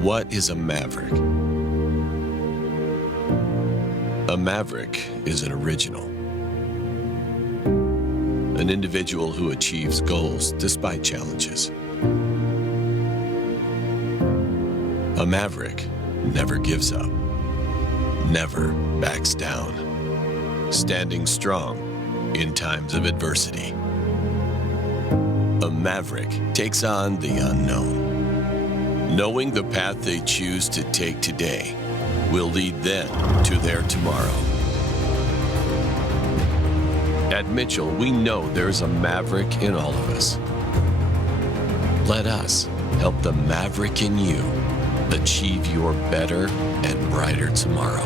What is a maverick? A maverick is an original. An individual who achieves goals despite challenges. A maverick never gives up, never backs down, standing strong in times of adversity. A maverick takes on the unknown, knowing the path they choose to take today will lead them to their tomorrow. At Mitchell, we know there's a maverick in all of us. Let us help the maverick in you achieve your better and brighter tomorrow.